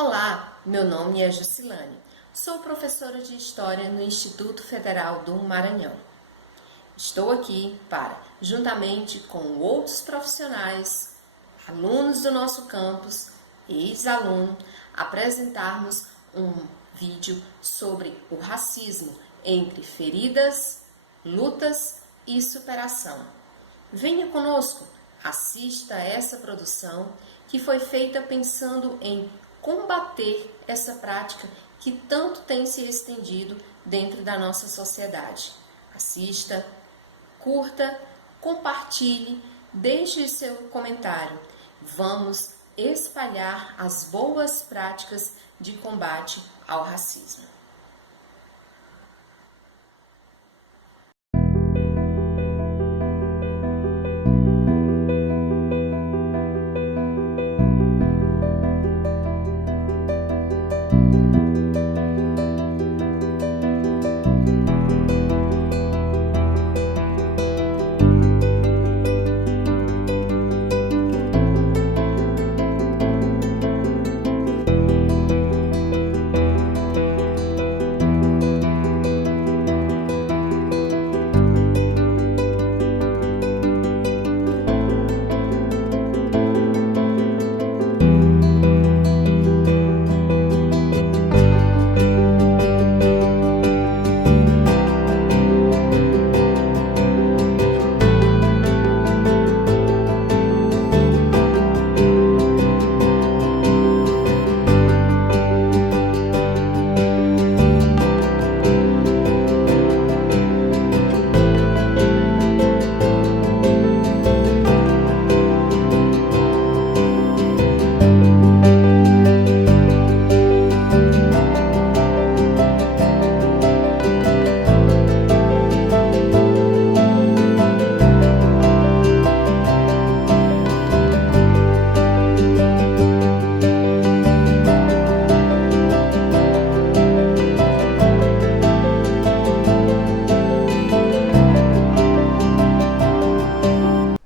Olá, meu nome é Jusilane, sou professora de História no Instituto Federal do Maranhão. Estou aqui para, juntamente com outros profissionais, alunos do nosso campus e ex-aluno, apresentarmos um vídeo sobre o racismo entre feridas, lutas e superação. Venha conosco, assista a essa produção que foi feita pensando em combater essa prática que tanto tem se estendido dentro da nossa sociedade. Assista, curta, compartilhe, deixe seu comentário. Vamos espalhar as boas práticas de combate ao racismo.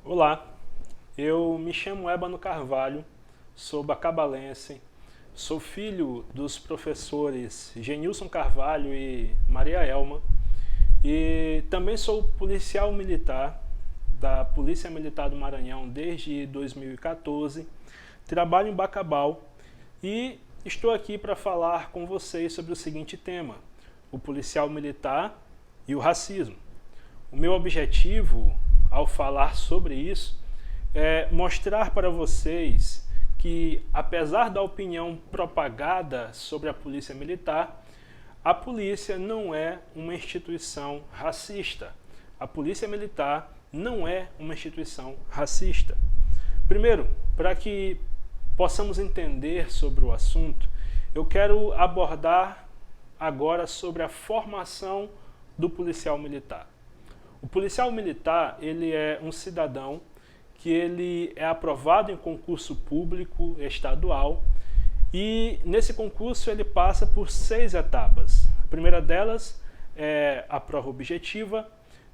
Olá, eu me chamo Ébano Carvalho, sou bacabalense, sou filho dos professores Genilson Carvalho e Maria Elma e também sou policial militar da Polícia Militar do Maranhão desde 2014, trabalho em Bacabal e estou aqui para falar com vocês sobre o seguinte tema: o policial militar e o racismo. O meu objetivo ao falar sobre isso é mostrar para vocês que, apesar da opinião propagada sobre a polícia militar, a polícia não é uma instituição racista. A polícia militar não é uma instituição racista. Primeiro, para que possamos entender sobre o assunto, eu quero abordar agora sobre a formação do policial militar. O policial militar, ele é um cidadão que ele é aprovado em concurso público estadual e nesse concurso ele passa por 6 etapas. A primeira delas é a prova objetiva,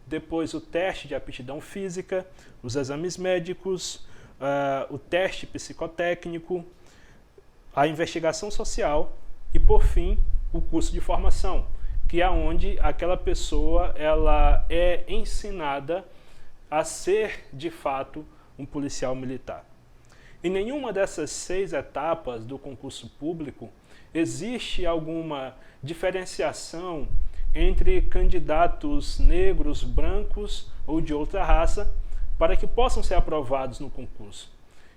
depois o teste de aptidão física, os exames médicos, o teste psicotécnico, a investigação social e, por fim, o curso de formação, que é onde aquela pessoa ela é ensinada a ser, de fato, um policial militar. Em nenhuma dessas 6 etapas do concurso público existe alguma diferenciação entre candidatos negros, brancos ou de outra raça para que possam ser aprovados no concurso.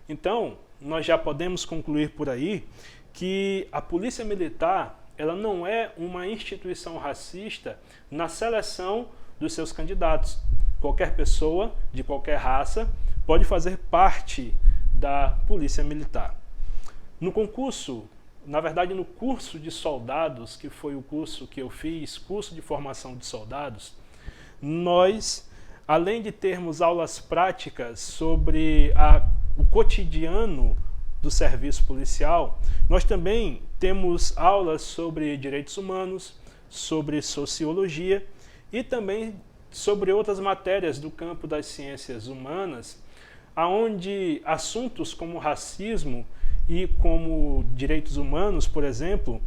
Então, nós já podemos concluir por aí que a Polícia Militar ela não é uma instituição racista na seleção dos seus candidatos. Qualquer pessoa, de qualquer raça, pode fazer parte da Polícia Militar. No concurso, na verdade no curso de soldados, que foi o curso que eu fiz, curso de formação de soldados, nós, além de termos aulas práticas sobre o cotidiano do serviço policial, nós também temos aulas sobre direitos humanos, sobre sociologia e também sobre outras matérias do campo das ciências humanas, onde assuntos como racismo e como direitos humanos, por exemplo,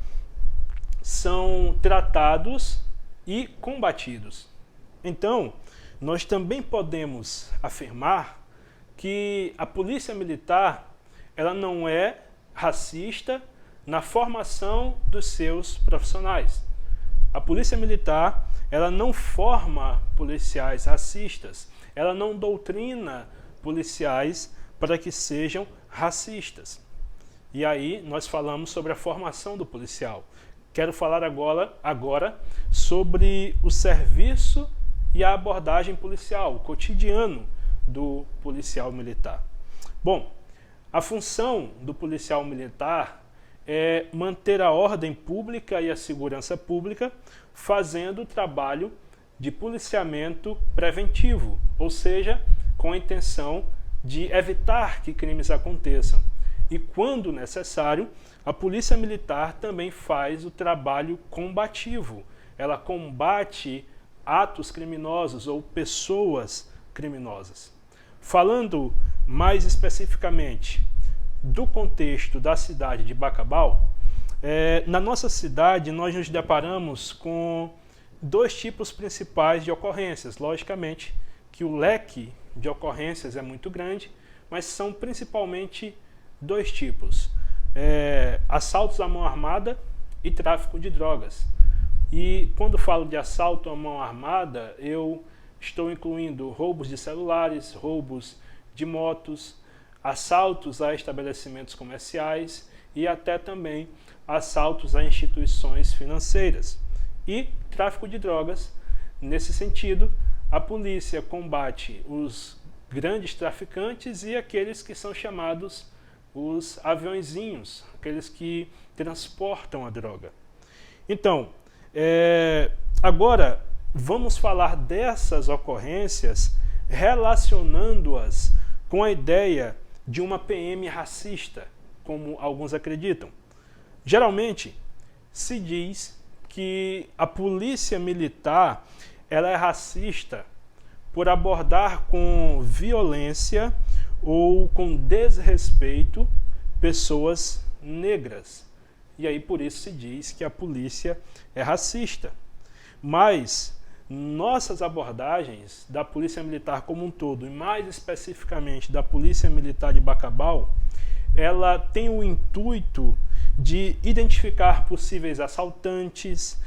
são tratados e combatidos. Então, nós também podemos afirmar que a polícia militar ela não é racista na formação dos seus profissionais. A polícia militar ela não forma policiais racistas, ela não doutrina policiais para que sejam racistas. E aí nós falamos sobre a formação do policial. Quero falar agora sobre o serviço e a abordagem policial, o cotidiano do policial militar. Bom, a função do policial militar é manter a ordem pública e a segurança pública, fazendo o trabalho de policiamento preventivo, ou seja, com a intenção de evitar que crimes aconteçam. E, quando necessário, a polícia militar também faz o trabalho combativo. Ela combate atos criminosos ou pessoas criminosas. Falando mais especificamente do contexto da cidade de Bacabal, na nossa cidade nós nos deparamos com dois tipos principais de ocorrências. Logicamente que o leque de ocorrências é muito grande, mas são principalmente dois tipos: assaltos à mão armada e tráfico de drogas. E quando falo de assalto à mão armada, eu estou incluindo roubos de celulares, roubos de motos, assaltos a estabelecimentos comerciais e até também assaltos a instituições financeiras. E tráfico de drogas, nesse sentido, a polícia combate os grandes traficantes e aqueles que são chamados os aviõezinhos, aqueles que transportam a droga. Então, agora vamos falar dessas ocorrências relacionando-as com a ideia de uma PM racista, como alguns acreditam. Geralmente se diz que a polícia militar ela é racista por abordar com violência ou com desrespeito pessoas negras. E aí por isso se diz que a polícia é racista. Mas nossas abordagens da polícia militar como um todo, e mais especificamente da polícia militar de Bacabal, ela tem o intuito de identificar possíveis assaltantes,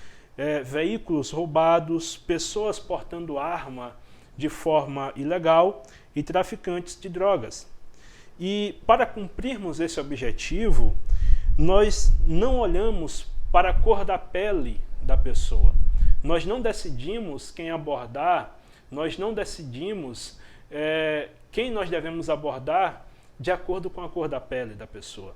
veículos roubados, pessoas portando arma de forma ilegal e traficantes de drogas. E para cumprirmos esse objetivo, nós não olhamos para a cor da pele da pessoa. Nós não decidimos quem abordar, nós não decidimos quem nós devemos abordar de acordo com a cor da pele da pessoa.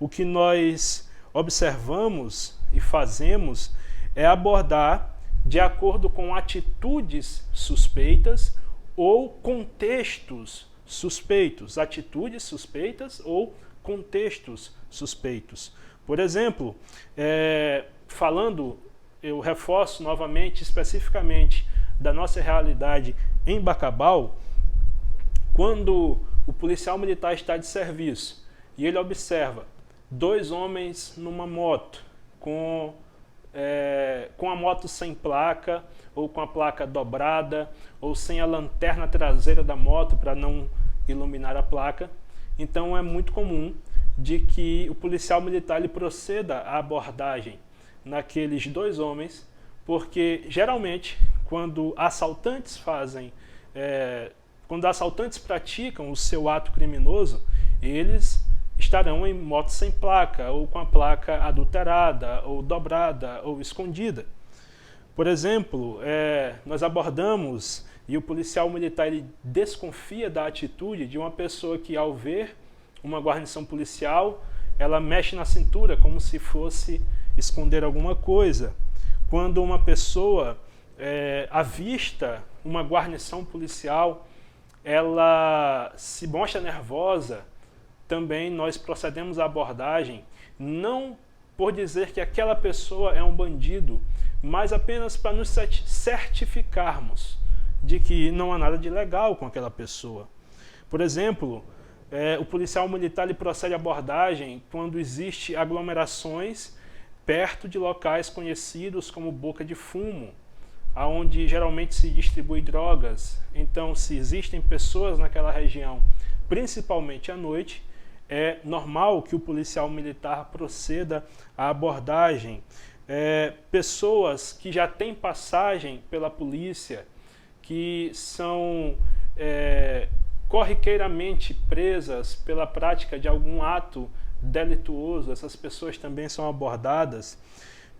O que nós observamos e fazemos é abordar de acordo com atitudes suspeitas ou contextos suspeitos, atitudes suspeitas ou contextos suspeitos. Por exemplo, eu reforço novamente, especificamente da nossa realidade em Bacabal, quando o policial militar está de serviço e ele observa dois homens numa moto, com a moto sem placa, ou com a placa dobrada, ou sem a lanterna traseira da moto para não iluminar a placa. Então é muito comum de que o policial militar ele proceda à abordagem naqueles dois homens, porque geralmente quando assaltantes praticam o seu ato criminoso, eles estarão em moto sem placa, ou com a placa adulterada, ou dobrada, ou escondida. Por exemplo, nós abordamos, e o policial militar ele desconfia da atitude de uma pessoa que, ao ver uma guarnição policial, ela mexe na cintura como se fosse esconder alguma coisa. Quando uma pessoa avista uma guarnição policial, ela se mostra nervosa, também nós procedemos à abordagem, não por dizer que aquela pessoa é um bandido, mas apenas para nos certificarmos de que não há nada de ilegal com aquela pessoa. Por exemplo, O policial militar ele procede à abordagem quando existe aglomerações perto de locais conhecidos como boca de fumo, aonde geralmente se distribui drogas. Então, se existem pessoas naquela região, principalmente à noite, é normal que o policial militar proceda à abordagem. Pessoas que já têm passagem pela polícia, que são corriqueiramente presas pela prática de algum ato delituoso, essas pessoas também são abordadas.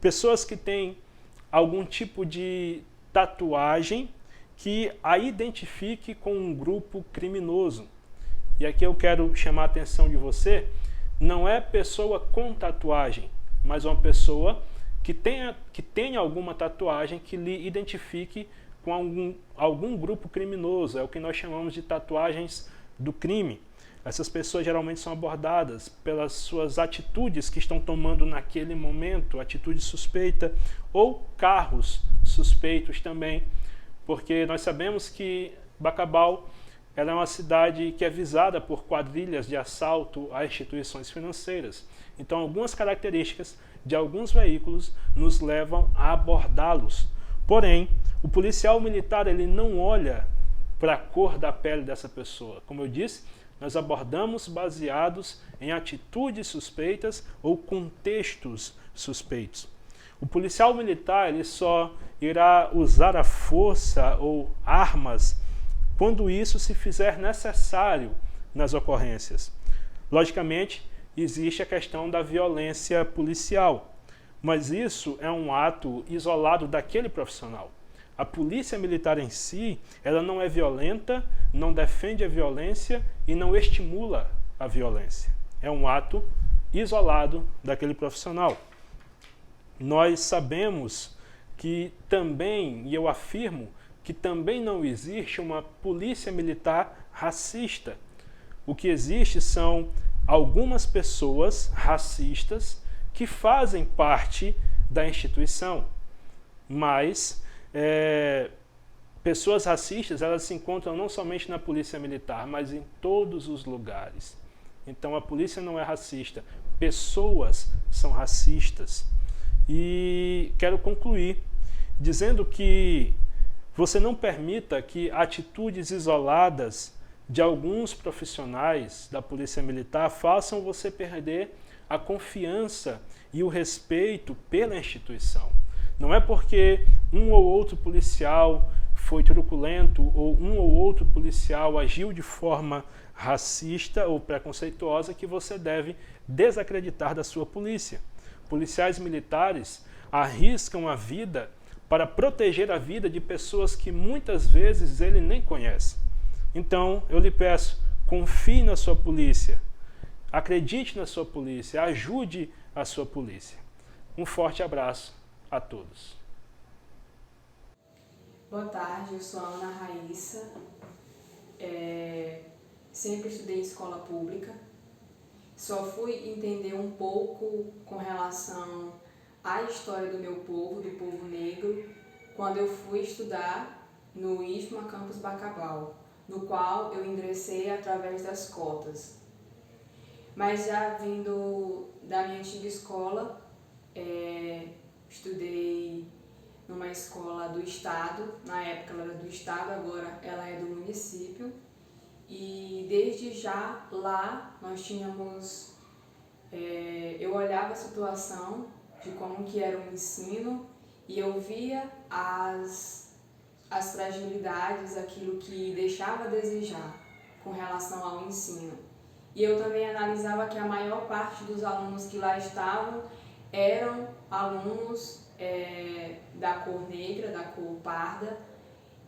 Pessoas que têm algum tipo de tatuagem que a identifique com um grupo criminoso. E aqui eu quero chamar a atenção de você, não é pessoa com tatuagem, mas uma pessoa que tenha alguma tatuagem que lhe identifique com algum grupo criminoso. É o que nós chamamos de tatuagens do crime. Essas pessoas geralmente são abordadas pelas suas atitudes que estão tomando naquele momento, atitude suspeita, ou carros suspeitos também, porque nós sabemos que Bacabal ela é uma cidade que é visada por quadrilhas de assalto a instituições financeiras. Então, algumas características de alguns veículos nos levam a abordá-los. Porém, o policial militar ele não olha para a cor da pele dessa pessoa. Como eu disse, nós abordamos baseados em atitudes suspeitas ou contextos suspeitos. O policial militar ele só irá usar a força ou armas quando isso se fizer necessário nas ocorrências. Logicamente, existe a questão da violência policial, mas isso é um ato isolado daquele profissional. A polícia militar em si, ela não é violenta, não defende a violência e não estimula a violência. É um ato isolado daquele profissional. Nós sabemos que também, e eu afirmo, que também não existe uma polícia militar racista. O que existe são algumas pessoas racistas que fazem parte da instituição, mas pessoas racistas elas se encontram não somente na polícia militar, mas em todos os lugares. Então a polícia não é racista, pessoas são racistas. E quero concluir dizendo que você não permita que atitudes isoladas de alguns profissionais da polícia militar façam você perder a confiança e o respeito pela instituição. Não é porque um ou outro policial foi truculento ou um ou outro policial agiu de forma racista ou preconceituosa que você deve desacreditar da sua polícia. Policiais militares arriscam a vida para proteger a vida de pessoas que muitas vezes ele nem conhece. Então, eu lhe peço, confie na sua polícia, acredite na sua polícia, ajude a sua polícia. Um forte abraço a todos. Boa tarde, eu sou a Ana Raíssa, sempre estudei em escola pública, só fui entender um pouco com relação à história do meu povo, do povo negro, quando eu fui estudar no IFMA Campus Bacabal, no qual eu ingressei através das cotas. Mas já vindo da minha antiga escola, estudei numa escola do estado, na época ela era do estado, agora ela é do município, e desde já lá nós tínhamos, eu olhava a situação de como que era o ensino e eu via as fragilidades, aquilo que deixava a desejar com relação ao ensino. E eu também analisava que a maior parte dos alunos que lá estavam eram alunos da cor negra, da cor parda,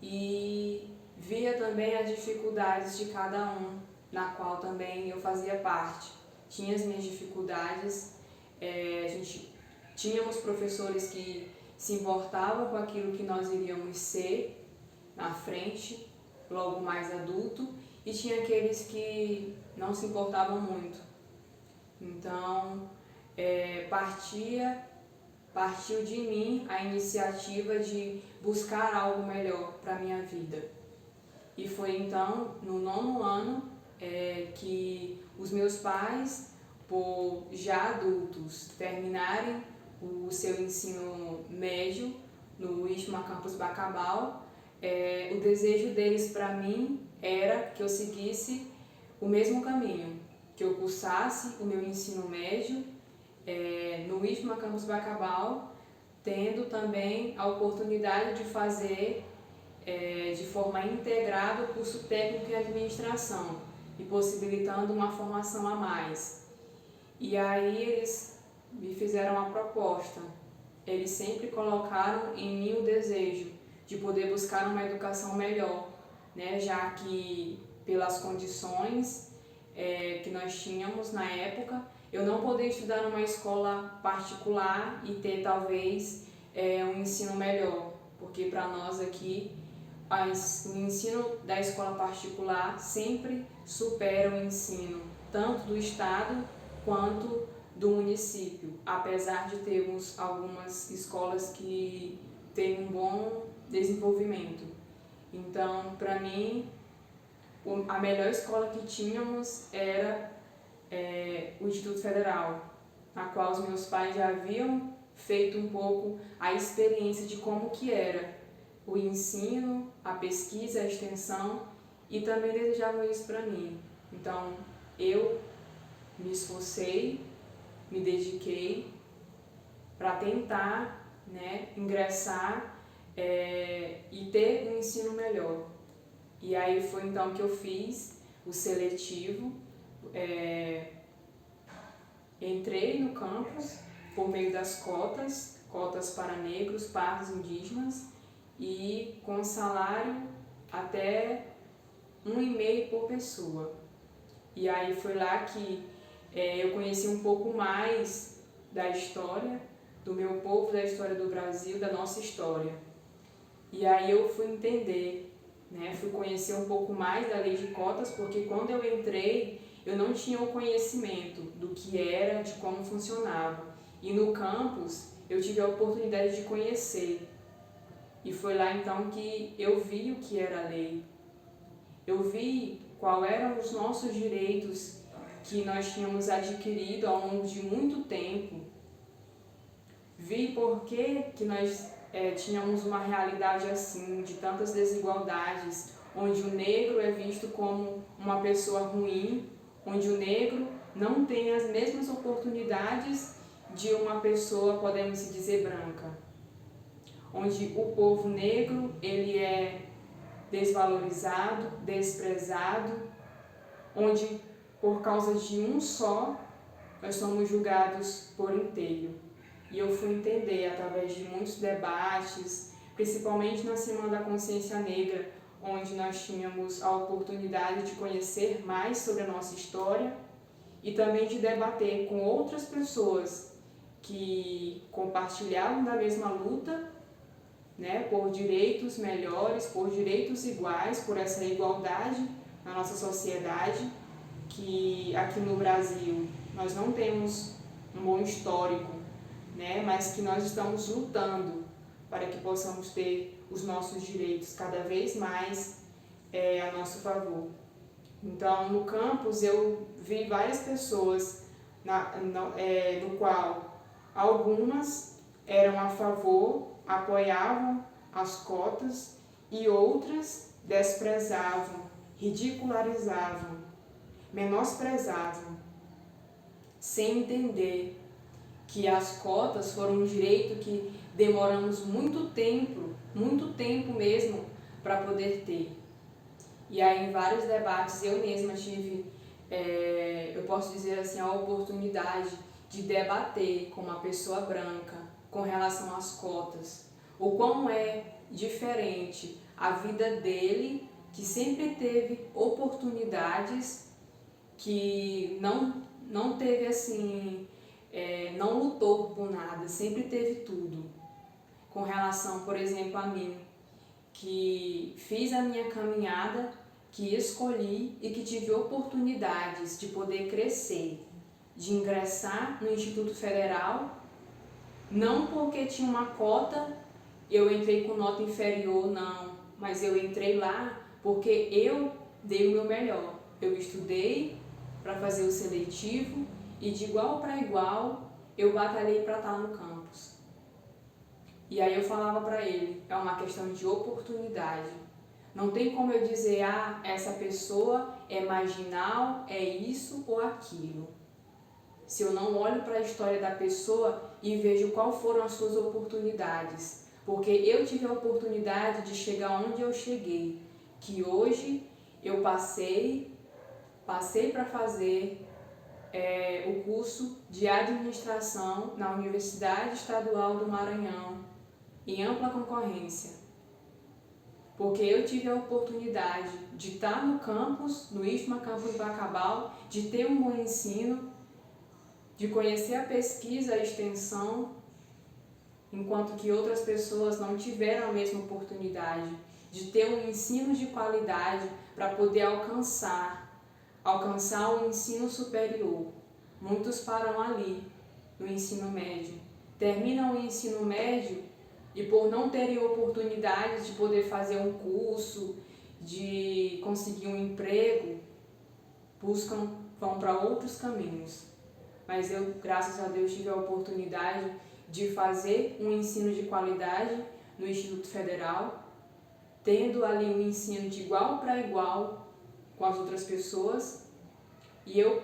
e via também as dificuldades de cada um, na qual também eu fazia parte. Tinha as minhas dificuldades, tínhamos professores que se importavam com aquilo que nós iríamos ser na frente, logo mais adulto, e tinha aqueles que não se importavam muito. Então, partiu de mim a iniciativa de buscar algo melhor para a minha vida. E foi então, no 9º ano, que os meus pais, por já adultos, terminarem o seu ensino médio no IFMA Campus Bacabal, o desejo deles para mim era que eu seguisse o mesmo caminho, que eu cursasse o meu ensino médio no IFMA Campus Bacabal, tendo também a oportunidade de fazer de forma integrada o curso técnico em administração e possibilitando uma formação a mais. E aí eles me fizeram uma proposta. Eles sempre colocaram em mim o desejo de poder buscar uma educação melhor, né? Já que pelas condições que nós tínhamos na época, eu não poderia estudar numa escola particular e ter talvez um ensino melhor, porque para nós aqui o ensino da escola particular sempre supera o ensino tanto do estado quanto do município, apesar de termos algumas escolas que têm um bom desenvolvimento. Então, para mim, a melhor escola que tínhamos era o Instituto Federal, na qual os meus pais já haviam feito um pouco a experiência de como que era o ensino, a pesquisa, a extensão, e também desejavam isso para mim. Então, eu me esforcei, me dediquei para tentar, né, ingressar e ter um ensino melhor. E aí foi então que eu fiz o seletivo, entrei no campus por meio das cotas para negros, pardos, indígenas, e com salário até 1,5 por pessoa. E aí foi lá que eu conheci um pouco mais da história do meu povo, da história do Brasil, da nossa história. E aí eu fui entender, né, fui conhecer um pouco mais da lei de cotas, porque quando eu entrei, eu não tinha o conhecimento do que era, de como funcionava. E no campus, eu tive a oportunidade de conhecer. E foi lá então que eu vi o que era a lei. Eu vi quais eram os nossos direitos que nós tínhamos adquirido ao longo de muito tempo. Vi por que nós tínhamos uma realidade assim, de tantas desigualdades, onde o negro é visto como uma pessoa ruim, onde o negro não tem as mesmas oportunidades de uma pessoa, podemos dizer, branca. Onde o povo negro ele é desvalorizado, desprezado, onde por causa de um só nós somos julgados por inteiro. E eu fui entender através de muitos debates, principalmente na Semana da Consciência Negra, onde nós tínhamos a oportunidade de conhecer mais sobre a nossa história e também de debater com outras pessoas que compartilhavam da mesma luta, né, por direitos melhores, por direitos iguais, por essa igualdade na nossa sociedade, que aqui no Brasil nós não temos um bom histórico, né, mas que nós estamos lutando para que possamos ter os nossos direitos cada vez mais a nosso favor. Então, no campus eu vi várias pessoas no qual algumas eram a favor, apoiavam as cotas e outras desprezavam, ridicularizavam, menosprezavam, sem entender que as cotas foram um direito que demoramos muito tempo mesmo para poder ter. E aí em vários debates eu mesma tive, eu posso dizer assim, a oportunidade de debater com uma pessoa branca com relação às cotas, o quão é diferente a vida dele, que sempre teve oportunidades, que não teve assim, não lutou por nada, sempre teve tudo. Com relação, por exemplo, a mim, que fiz a minha caminhada, que escolhi e que tive oportunidades de poder crescer, de ingressar no Instituto Federal, não porque tinha uma cota, eu entrei com nota inferior, não, mas eu entrei lá porque eu dei o meu melhor. eu estudei para fazer o seletivo e de igual para igual eu batalhei para estar no campus. E aí eu falava para ele, é uma questão de oportunidade. Não tem como eu dizer, essa pessoa é marginal, é isso ou aquilo. Se eu não olho para a história da pessoa e vejo quais foram as suas oportunidades. Porque eu tive a oportunidade de chegar onde eu cheguei. Que hoje eu passei para fazer o curso de administração na Universidade Estadual do Maranhão, em ampla concorrência. Porque eu tive a oportunidade de estar no campus, no IFMA Campus Bacabal, de ter um bom ensino, de conhecer a pesquisa, a extensão, enquanto que outras pessoas não tiveram a mesma oportunidade, de ter um ensino de qualidade para poder alcançar o ensino superior. Muitos param ali, no ensino médio. Terminam o ensino médio e por não terem oportunidade de poder fazer um curso, de conseguir um emprego, vão para outros caminhos. Mas eu, graças a Deus, tive a oportunidade de fazer um ensino de qualidade no Instituto Federal, tendo ali um ensino de igual para igual com as outras pessoas, e eu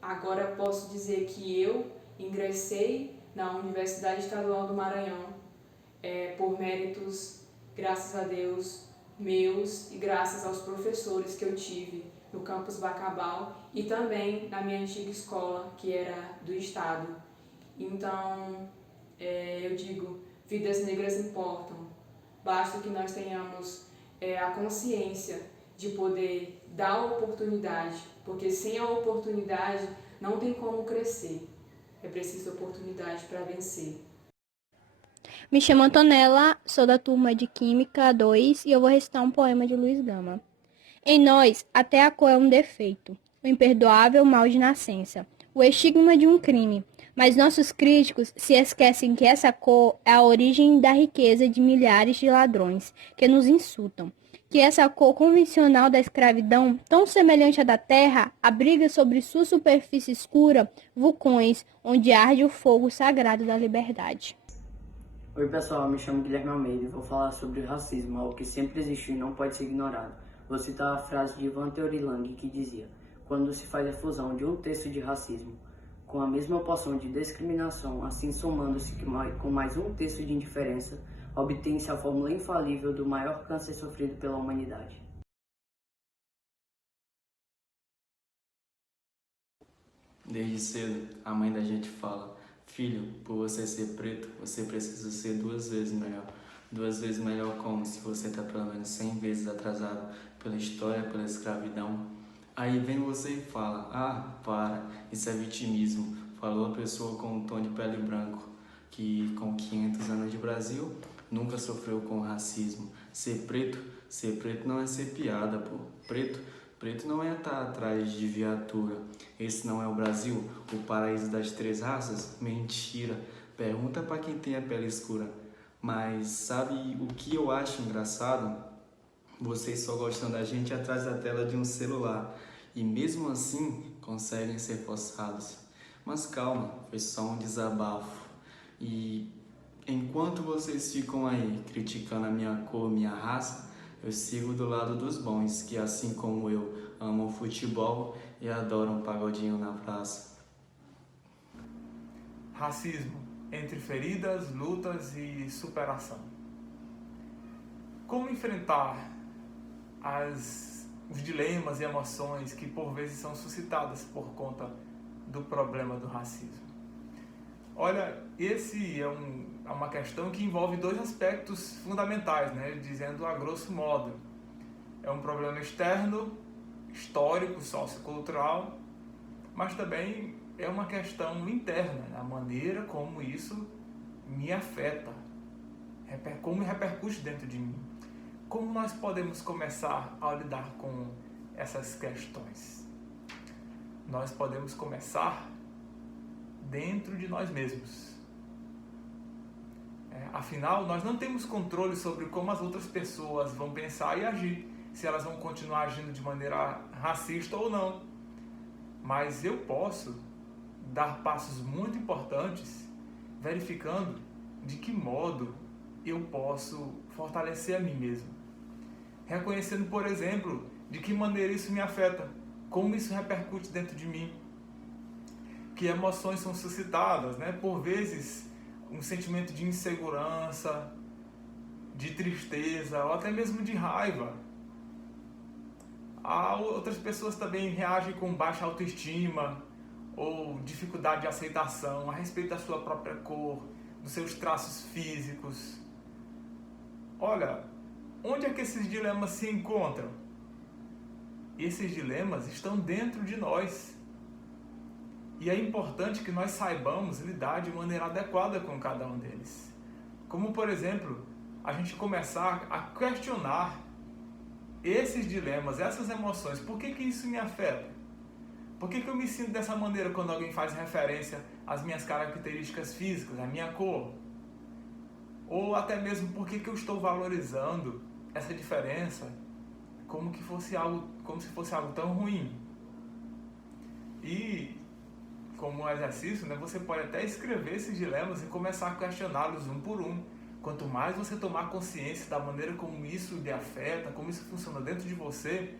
agora posso dizer que eu ingressei na Universidade Estadual do Maranhão por méritos, graças a Deus, meus e graças aos professores que eu tive no campus Bacabal e também na minha antiga escola, que era do estado. Então, eu digo, vidas negras importam. Basta que nós tenhamos a consciência de poder dar a oportunidade, porque sem a oportunidade não tem como crescer. É preciso oportunidade para vencer. Me chamo Antonella, sou da turma de Química 2 e eu vou recitar um poema de Luiz Gama. Em nós, até a cor é um defeito, o imperdoável mal de nascença, o estigma de um crime. Mas nossos críticos se esquecem que essa cor é a origem da riqueza de milhares de ladrões que nos insultam. Que essa cor convencional da escravidão, tão semelhante à da terra, abriga sobre sua superfície escura vulcões onde arde o fogo sagrado da liberdade. Oi pessoal, me chamo Guilherme Almeida e vou falar sobre o racismo, algo que sempre existiu e não pode ser ignorado. Vou citar a frase de Ivan Teorilang que dizia: quando se faz a fusão de um terço de racismo com a mesma porção de discriminação, assim somando-se com mais um terço de indiferença, obtém-se a fórmula infalível do maior câncer sofrido pela humanidade. Desde cedo, a mãe da gente fala: filho, por você ser preto, você precisa ser 2 vezes melhor. 2 vezes melhor como? Se você está pelo menos 100 vezes atrasado pela história, pela escravidão. Aí vem você e fala: para, isso é vitimismo. Falou a pessoa com um tom de pele branco, que com 500 anos de Brasil, nunca sofreu com racismo. Ser preto não é ser piada, pô. Preto não é estar atrás de viatura. Esse não é o Brasil, o paraíso das 3 raças? Mentira. Pergunta pra quem tem a pele escura. Mas sabe o que eu acho engraçado? Vocês só gostam da gente atrás da tela de um celular. E mesmo assim, conseguem ser forçados. Mas calma, foi só um desabafo. E enquanto vocês ficam aí criticando a minha cor, minha raça, eu sigo do lado dos bons, que assim como eu, amam futebol e adoram um pagodinho na praça. Racismo, entre feridas, lutas e superação. Como enfrentar os dilemas e emoções que por vezes são suscitadas por conta do problema do racismo? Olha, esse é uma questão que envolve 2 aspectos fundamentais, né? Dizendo a grosso modo. É um problema externo, histórico, sociocultural, mas também é uma questão interna, a maneira como isso me afeta, como repercute dentro de mim. Como nós podemos começar a lidar com essas questões? Nós podemos começar dentro de nós mesmos. Afinal, nós não temos controle sobre como as outras pessoas vão pensar e agir. se elas vão continuar agindo de maneira racista ou não. Mas eu posso dar passos muito importantes, verificando de que modo eu posso fortalecer a mim mesmo. Reconhecendo, por exemplo, de que maneira isso me afeta, como isso repercute dentro de mim, que emoções são suscitadas, né? Por vezes, um sentimento de insegurança, de tristeza ou até mesmo de raiva. Outras pessoas também reagem com baixa autoestima ou dificuldade de aceitação a respeito da sua própria cor, dos seus traços físicos. Olha, onde é que esses dilemas se encontram? Esses dilemas estão dentro de nós. E é importante que nós saibamos lidar de maneira adequada com cada um deles. Como, por exemplo, a gente começar a questionar esses dilemas, essas emoções. Por que isso me afeta? Por que eu me sinto dessa maneira quando alguém faz referência às minhas características físicas, à minha cor? Ou até mesmo por que eu estou valorizando essa diferença como se fosse algo tão ruim? E como um exercício, né, você pode até escrever esses dilemas e começar a questioná-los um por um. Quanto mais você tomar consciência da maneira como isso lhe afeta, como isso funciona dentro de você,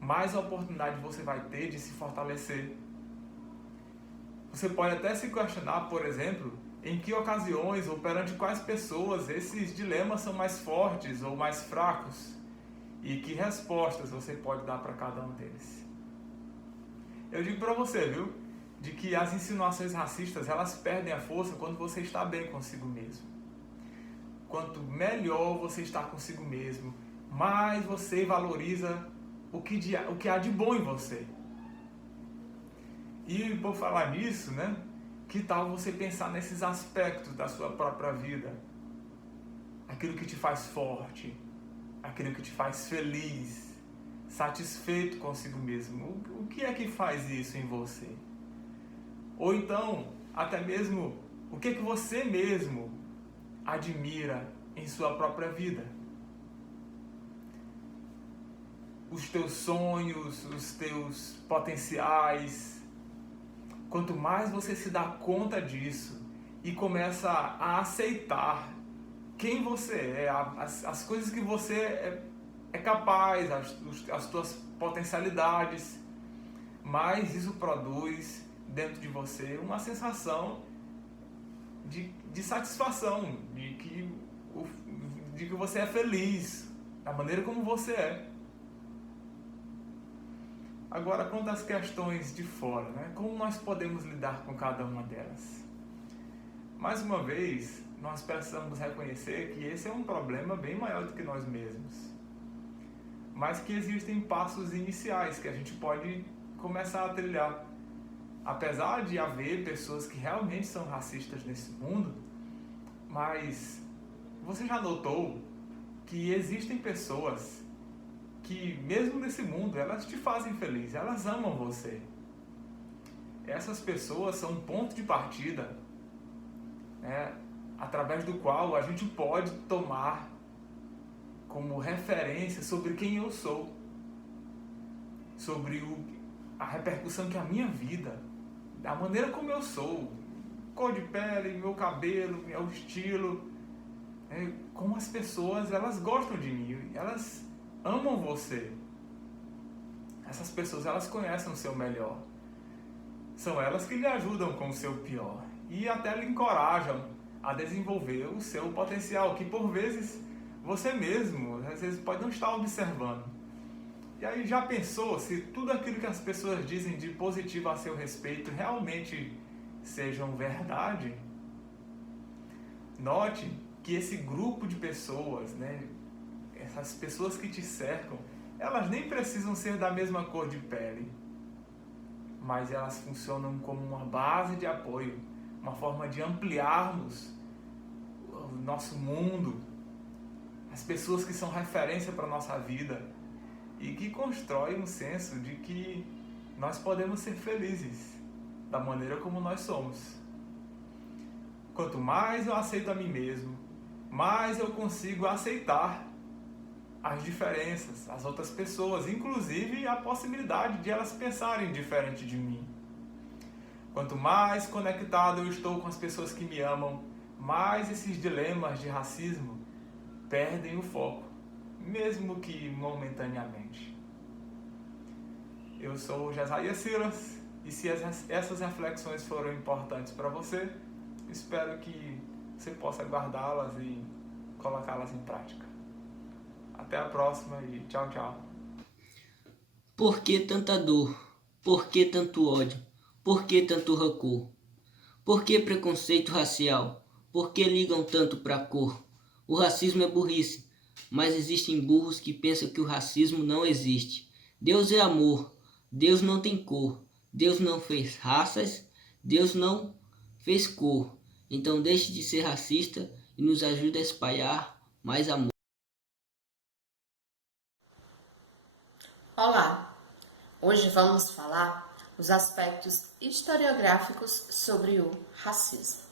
mais oportunidade você vai ter de se fortalecer. Você pode até se questionar, por exemplo, em que ocasiões ou perante quais pessoas esses dilemas são mais fortes ou mais fracos e que respostas você pode dar para cada um deles. Eu digo para você, viu, de que as insinuações racistas, elas perdem a força quando você está bem consigo mesmo. Quanto melhor você está consigo mesmo, mais você valoriza o que há de bom em você. E por falar nisso, né, que tal você pensar nesses aspectos da sua própria vida? Aquilo que te faz forte, aquilo que te faz feliz, satisfeito consigo mesmo. O que é que faz isso em você? Ou então, até mesmo, o que você mesmo admira em sua própria vida? Os teus sonhos, os teus potenciais. Quanto mais você se dá conta disso e começa a aceitar quem você é, as coisas que você é capaz, as tuas potencialidades, mais isso produz dentro de você uma sensação de satisfação, de que você é feliz da maneira como você é. Agora, quanto às questões de fora, né? Como nós podemos lidar com cada uma delas? Mais uma vez, nós precisamos reconhecer que esse é um problema bem maior do que nós mesmos, mas que existem passos iniciais que a gente pode começar a trilhar. Apesar de haver pessoas que realmente são racistas nesse mundo, mas você já notou que existem pessoas que, mesmo nesse mundo, elas te fazem feliz, elas amam você. Essas pessoas são um ponto de partida, né, através do qual a gente pode tomar como referência sobre quem eu sou, sobre a repercussão que a minha vida, a maneira como eu sou, cor de pele, meu cabelo, meu estilo, como as pessoas, elas gostam de mim, elas amam você. Essas pessoas, elas conhecem o seu melhor. São elas que lhe ajudam com o seu pior e até lhe encorajam a desenvolver o seu potencial, que por vezes você mesmo, às vezes, pode não estar observando. E aí, já pensou se tudo aquilo que as pessoas dizem de positivo a seu respeito realmente sejam verdade? Note que esse grupo de pessoas, né, essas pessoas que te cercam, elas nem precisam ser da mesma cor de pele, mas elas funcionam como uma base de apoio, uma forma de ampliarmos o nosso mundo, as pessoas que são referência para a nossa vida e que constroem um senso de que nós podemos ser felizes da maneira como nós somos. Quanto mais eu aceito a mim mesmo, mais eu consigo aceitar as diferenças, as outras pessoas, inclusive a possibilidade de elas pensarem diferente de mim. Quanto mais conectado eu estou com as pessoas que me amam, mais esses dilemas de racismo perdem o foco, mesmo que momentaneamente. Eu sou Jesaías Silas, e se essas reflexões foram importantes para você, espero que você possa guardá-las e colocá-las em prática. Até a próxima e tchau, tchau. Por que tanta dor? Por que tanto ódio? Por que tanto rancor? Por que preconceito racial? Por que ligam tanto para a cor? O racismo é burrice, mas existem burros que pensam que o racismo não existe. Deus é amor, Deus não tem cor, Deus não fez raças, Deus não fez cor. Então deixe de ser racista e nos ajude a espalhar mais amor. Olá! Hoje vamos falar os aspectos historiográficos sobre o racismo.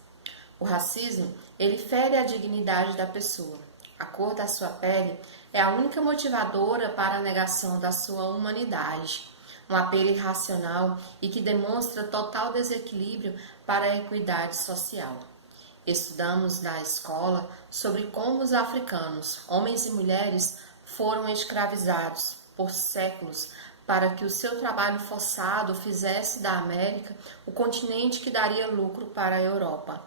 O racismo, ele fere a dignidade da pessoa. A cor da sua pele é a única motivadora para a negação da sua humanidade. Um apelo irracional e que demonstra total desequilíbrio para a equidade social. Estudamos na escola sobre como os africanos, homens e mulheres, foram escravizados por séculos para que o seu trabalho forçado fizesse da América o continente que daria lucro para a Europa.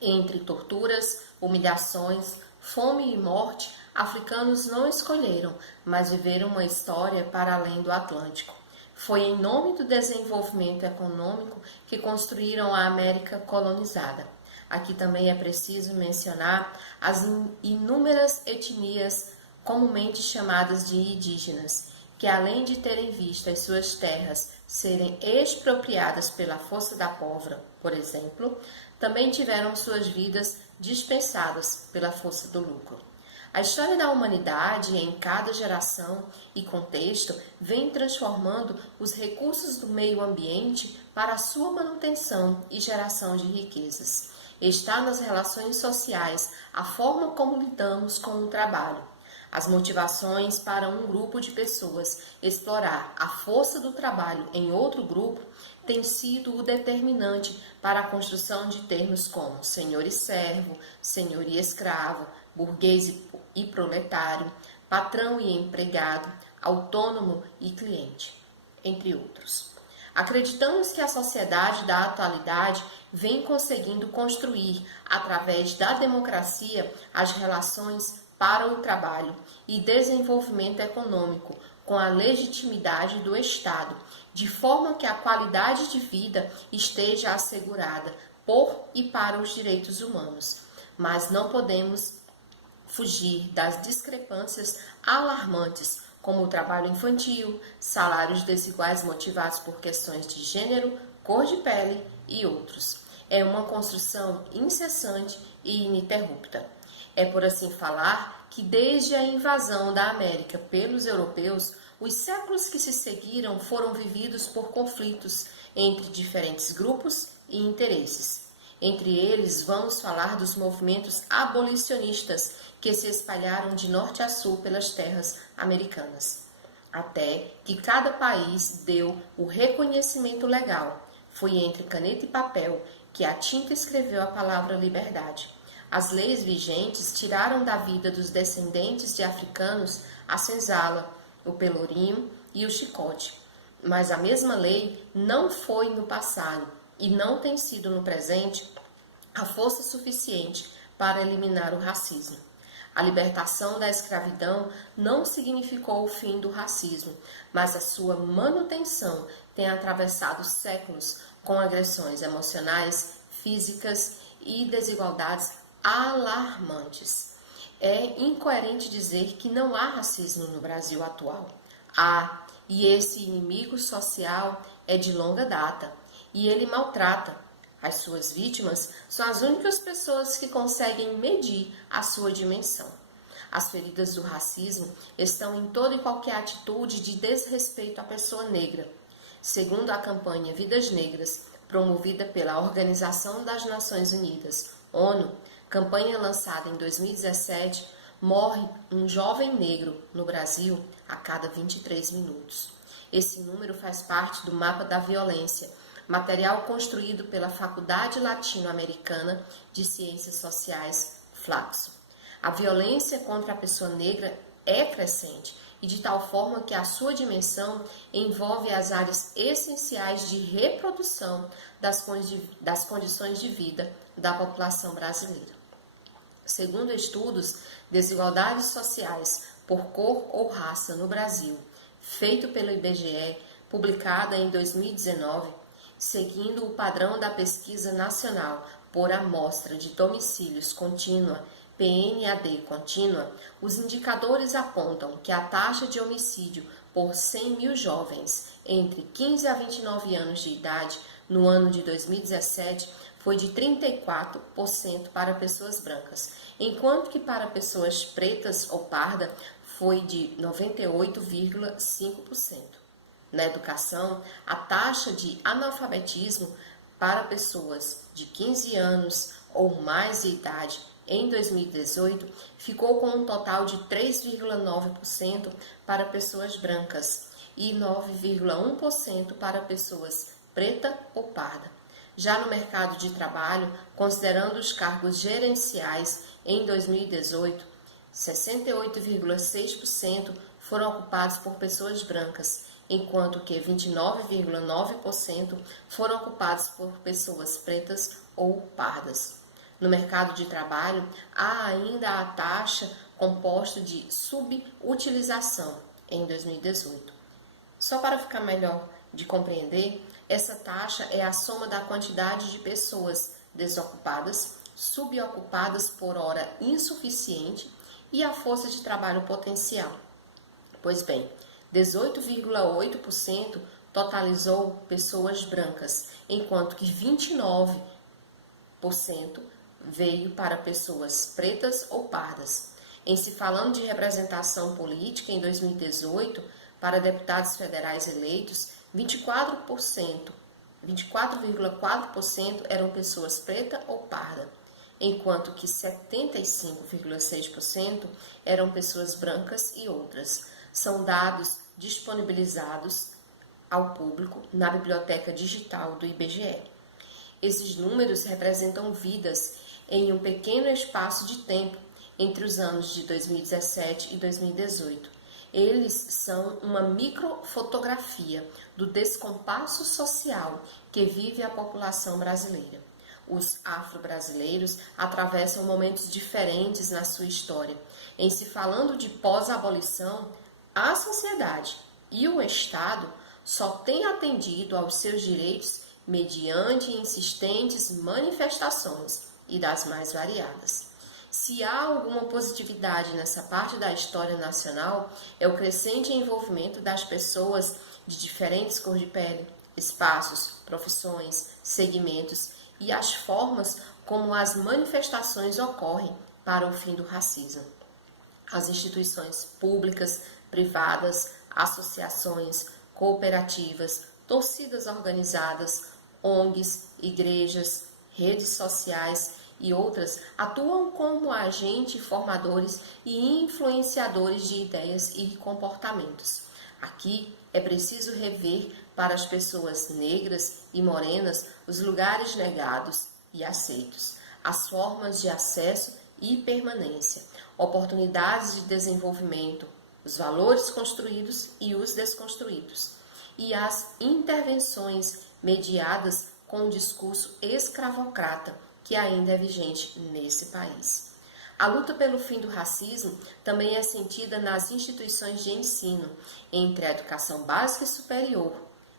Entre torturas, humilhações, fome e morte, africanos não escolheram, mas viveram uma história para além do Atlântico. Foi em nome do desenvolvimento econômico que construíram a América colonizada. Aqui também é preciso mencionar as inúmeras etnias comumente chamadas de indígenas, que além de terem visto as suas terras serem expropriadas pela força da pólvora, por exemplo, também tiveram suas vidas dispensadas pela força do lucro. A história da humanidade, em cada geração e contexto, vem transformando os recursos do meio ambiente para a sua manutenção e geração de riquezas. Está nas relações sociais a forma como lidamos com o trabalho. As motivações para um grupo de pessoas explorar a força do trabalho em outro grupo têm sido o determinante para a construção de termos como senhor e servo, senhor e escravo, burguês e proletário, patrão e empregado, autônomo e cliente, entre outros. Acreditamos que a sociedade da atualidade vem conseguindo construir, através da democracia, as relações para o trabalho e desenvolvimento econômico com a legitimidade do Estado, de forma que a qualidade de vida esteja assegurada por e para os direitos humanos. Mas não podemos fugir das discrepâncias alarmantes, como o trabalho infantil, salários desiguais motivados por questões de gênero, cor de pele e outros. É uma construção incessante e ininterrupta. É, por assim falar, que desde a invasão da América pelos europeus, os séculos que se seguiram foram vividos por conflitos entre diferentes grupos e interesses. Entre eles, vamos falar dos movimentos abolicionistas que se espalharam de norte a sul pelas terras americanas, até que cada país deu o reconhecimento legal. Foi entre caneta e papel que a tinta escreveu a palavra liberdade. As leis vigentes tiraram da vida dos descendentes de africanos a senzala, o pelourinho e o chicote. Mas a mesma lei não foi no passado e não tem sido no presente a força suficiente para eliminar o racismo. A libertação da escravidão não significou o fim do racismo, mas a sua manutenção tem atravessado séculos com agressões emocionais, físicas e desigualdades alarmantes. É incoerente dizer que não há racismo no Brasil atual. Há, e esse inimigo social é de longa data, e ele maltrata. As suas vítimas são as únicas pessoas que conseguem medir a sua dimensão. As feridas do racismo estão em toda e qualquer atitude de desrespeito à pessoa negra. Segundo a campanha Vidas Negras, promovida pela Organização das Nações Unidas, ONU, campanha lançada em 2017, morre um jovem negro no Brasil a cada 23 minutos. Esse número faz parte do Mapa da Violência, material construído pela Faculdade Latino-Americana de Ciências Sociais, Flaxo. A violência contra a pessoa negra é crescente e de tal forma que a sua dimensão envolve as áreas essenciais de reprodução das condições de vida da população brasileira. Segundo estudos, desigualdades sociais por cor ou raça no Brasil, feito pelo IBGE, publicada em 2019, seguindo o padrão da Pesquisa Nacional por Amostra de Domicílios Contínua, PNAD contínua, os indicadores apontam que a taxa de homicídio por 100 mil jovens entre 15 a 29 anos de idade no ano de 2017 foi de 34% para pessoas brancas, enquanto que para pessoas pretas ou pardas foi de 98,5%. Na educação, a taxa de analfabetismo para pessoas de 15 anos ou mais de idade em 2018 ficou com um total de 3,9% para pessoas brancas e 9,1% para pessoas preta ou parda. Já no mercado de trabalho, considerando os cargos gerenciais em 2018, 68,6% foram ocupados por pessoas brancas, enquanto que 29,9% foram ocupados por pessoas pretas ou pardas. No mercado de trabalho, há ainda a taxa composta de subutilização em 2018. Só para ficar melhor de compreender, essa taxa é a soma da quantidade de pessoas desocupadas, subocupadas por hora insuficiente e a força de trabalho potencial. Pois bem, 18,8% totalizou pessoas brancas, enquanto que 29% veio para pessoas pretas ou pardas. Em se falando de representação política em 2018, para deputados federais eleitos, 24,4% eram pessoas preta ou parda, enquanto que 75,6% eram pessoas brancas e outras. São dados disponibilizados ao público na biblioteca digital do IBGE. Esses números representam vidas em um pequeno espaço de tempo entre os anos de 2017 e 2018. Eles são uma microfotografia do descompasso social que vive a população brasileira. Os afro-brasileiros atravessam momentos diferentes na sua história. Em se falando de pós-abolição, a sociedade e o Estado só têm atendido aos seus direitos mediante insistentes manifestações e das mais variadas. Se há alguma positividade nessa parte da história nacional, é o crescente envolvimento das pessoas de diferentes cores de pele, espaços, profissões, segmentos e as formas como as manifestações ocorrem para o fim do racismo. As instituições públicas, privadas, associações, cooperativas, torcidas organizadas, ONGs, igrejas, redes sociais e outras atuam como agentes formadores e influenciadores de ideias e comportamentos. Aqui é preciso rever para as pessoas negras e morenas os lugares negados e aceitos, as formas de acesso e permanência, oportunidades de desenvolvimento, os valores construídos e os desconstruídos, e as intervenções mediadas com o discurso escravocrata que ainda é vigente nesse país. A luta pelo fim do racismo também é sentida nas instituições de ensino, entre a educação básica e superior,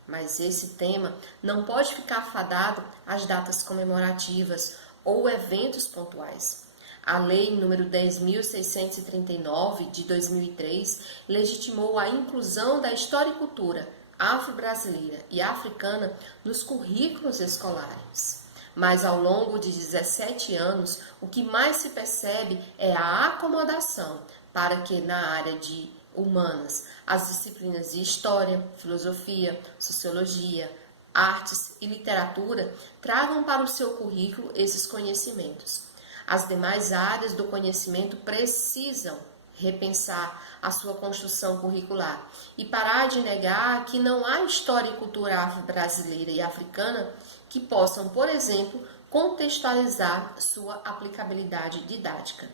mas esse tema não pode ficar fadado às datas comemorativas ou eventos pontuais. A Lei nº 10.639, de 2003, legitimou a inclusão da história e cultura afro-brasileira e africana nos currículos escolares. Mas ao longo de 17 anos, o que mais se percebe é a acomodação para que na área de humanas, as disciplinas de história, filosofia, sociologia, artes e literatura tragam para o seu currículo esses conhecimentos. As demais áreas do conhecimento precisam repensar a sua construção curricular e parar de negar que não há história e cultura afro-brasileira e africana que possam, por exemplo, contextualizar sua aplicabilidade didática.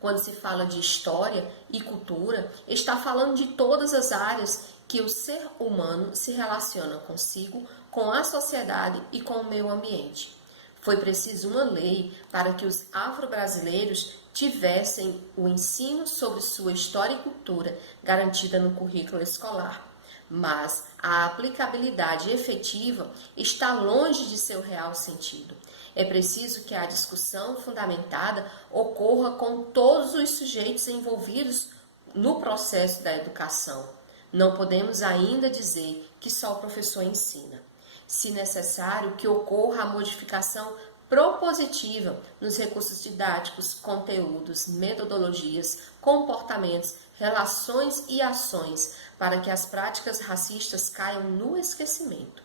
Quando se fala de história e cultura, está falando de todas as áreas que o ser humano se relaciona consigo, com a sociedade e com o meio ambiente. Foi preciso uma lei para que os afro-brasileiros tivessem o ensino sobre sua história e cultura garantida no currículo escolar. Mas a aplicabilidade efetiva está longe de seu real sentido. É preciso que a discussão fundamentada ocorra com todos os sujeitos envolvidos no processo da educação. Não podemos ainda dizer que só o professor ensina. Se necessário, que ocorra a modificação propositiva nos recursos didáticos, conteúdos, metodologias, comportamentos, relações e ações, para que as práticas racistas caiam no esquecimento.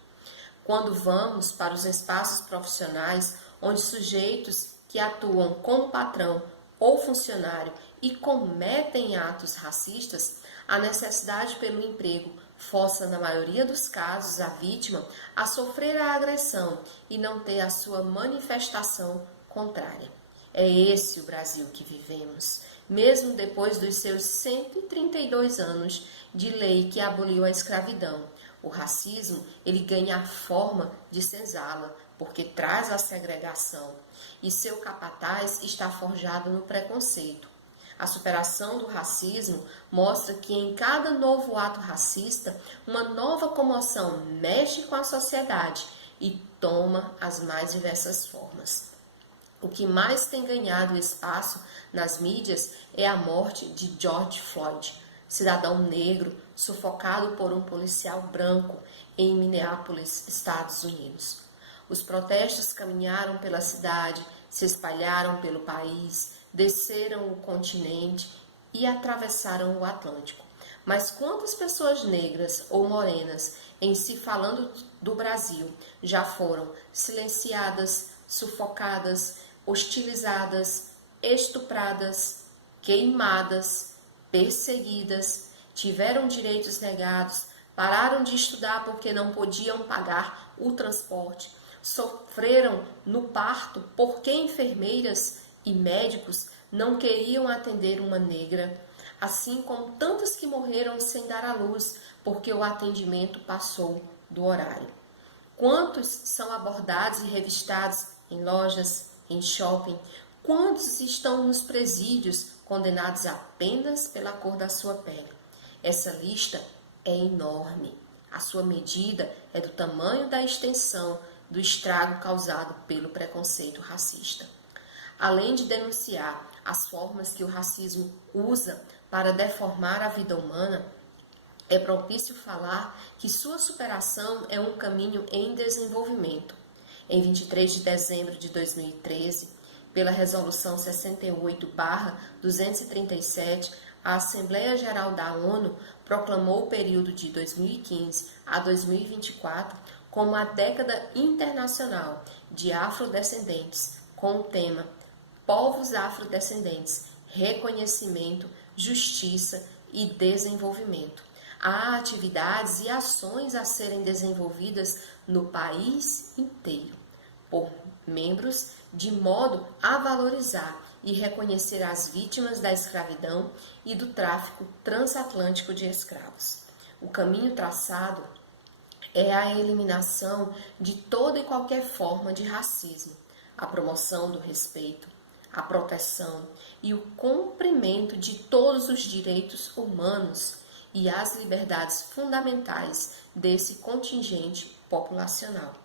Quando vamos para os espaços profissionais, onde sujeitos que atuam como patrão ou funcionário e cometem atos racistas, a necessidade pelo emprego força, na maioria dos casos, a vítima a sofrer a agressão e não ter a sua manifestação contrária. É esse o Brasil que vivemos, mesmo depois dos seus 132 anos de lei que aboliu a escravidão. O racismo, ele ganha a forma de senzala, porque traz a segregação, e seu capataz está forjado no preconceito. A superação do racismo mostra que em cada novo ato racista, uma nova comoção mexe com a sociedade e toma as mais diversas formas. O que mais tem ganhado espaço nas mídias é a morte de George Floyd, cidadão negro sufocado por um policial branco em Minneapolis, Estados Unidos. Os protestos caminharam pela cidade, se espalharam pelo país, desceram o continente e atravessaram o Atlântico. Mas quantas pessoas negras ou morenas, em si falando do Brasil, já foram silenciadas, sufocadas, hostilizadas, estupradas, queimadas, perseguidas, tiveram direitos negados, pararam de estudar porque não podiam pagar o transporte, sofreram no parto porque enfermeiras e médicos não queriam atender uma negra, assim como tantos que morreram sem dar à luz porque o atendimento passou do horário. Quantos são abordados e revistados em lojas, em shopping? Quantos estão nos presídios condenados apenas pela cor da sua pele? Essa lista é enorme. A sua medida é do tamanho da extensão do estrago causado pelo preconceito racista. Além de denunciar as formas que o racismo usa para deformar a vida humana, é propício falar que sua superação é um caminho em desenvolvimento. Em 23 de dezembro de 2013, pela Resolução 68/237, a Assembleia Geral da ONU proclamou o período de 2015 a 2024 como a década internacional de afrodescendentes, com o tema Povos Afrodescendentes, Reconhecimento, Justiça e Desenvolvimento. Há atividades e ações a serem desenvolvidas no país inteiro, por membros, de modo a valorizar e reconhecer as vítimas da escravidão e do tráfico transatlântico de escravos. O caminho traçado é a eliminação de toda e qualquer forma de racismo, a promoção do respeito, a proteção e o cumprimento de todos os direitos humanos e as liberdades fundamentais desse contingente populacional.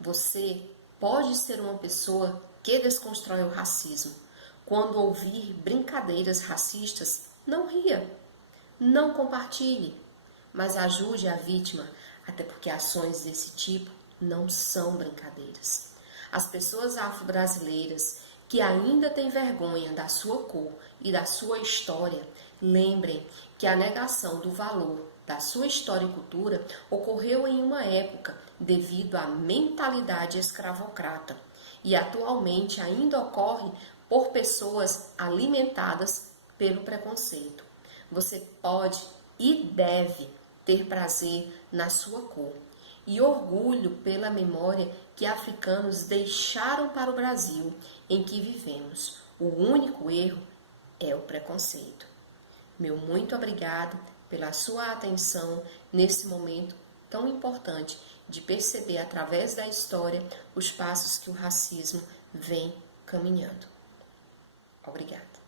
Você pode ser uma pessoa que desconstrói o racismo. Quando ouvir brincadeiras racistas, não ria, não compartilhe, mas ajude a vítima, até porque ações desse tipo não são brincadeiras. As pessoas afro-brasileiras que ainda têm vergonha da sua cor e da sua história, lembrem que a negação do valor da sua história e cultura ocorreu em uma época devido à mentalidade escravocrata e atualmente ainda ocorre por pessoas alimentadas pelo preconceito. Você pode e deve ter prazer na sua cor e orgulho pela memória que africanos deixaram para o Brasil em que vivemos. O único erro é o preconceito. Meu muito obrigado pela sua atenção nesse momento tão importante de perceber através da história os passos que o racismo vem caminhando. Obrigada.